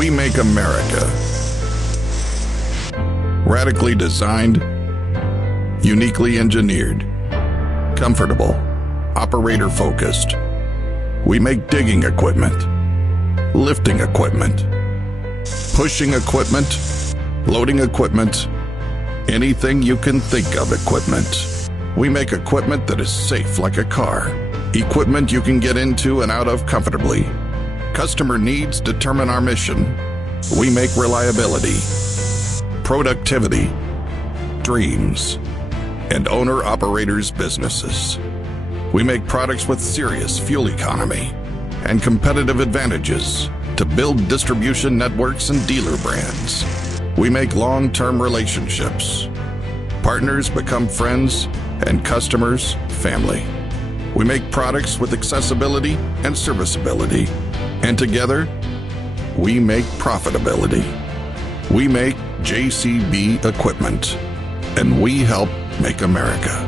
We make America. Radically designed, uniquely engineered, comfortable, operator-focused. We make digging equipment, lifting equipment, pushing equipment, loading equipment, anything you can think of equipment. We make equipment that is safe like a car, equipment you can get into and out of comfortably. Customer needs determine our mission. We make reliability, productivity, dreams, and owner-operators' businesses. We make products with serious fuel economy and competitive advantages to build distribution networks and dealer brands. We make long-term relationships. Partners become friends and customers family. We make products with accessibility and serviceability. And together, we make profitability. We make JCB equipment, and we help make America.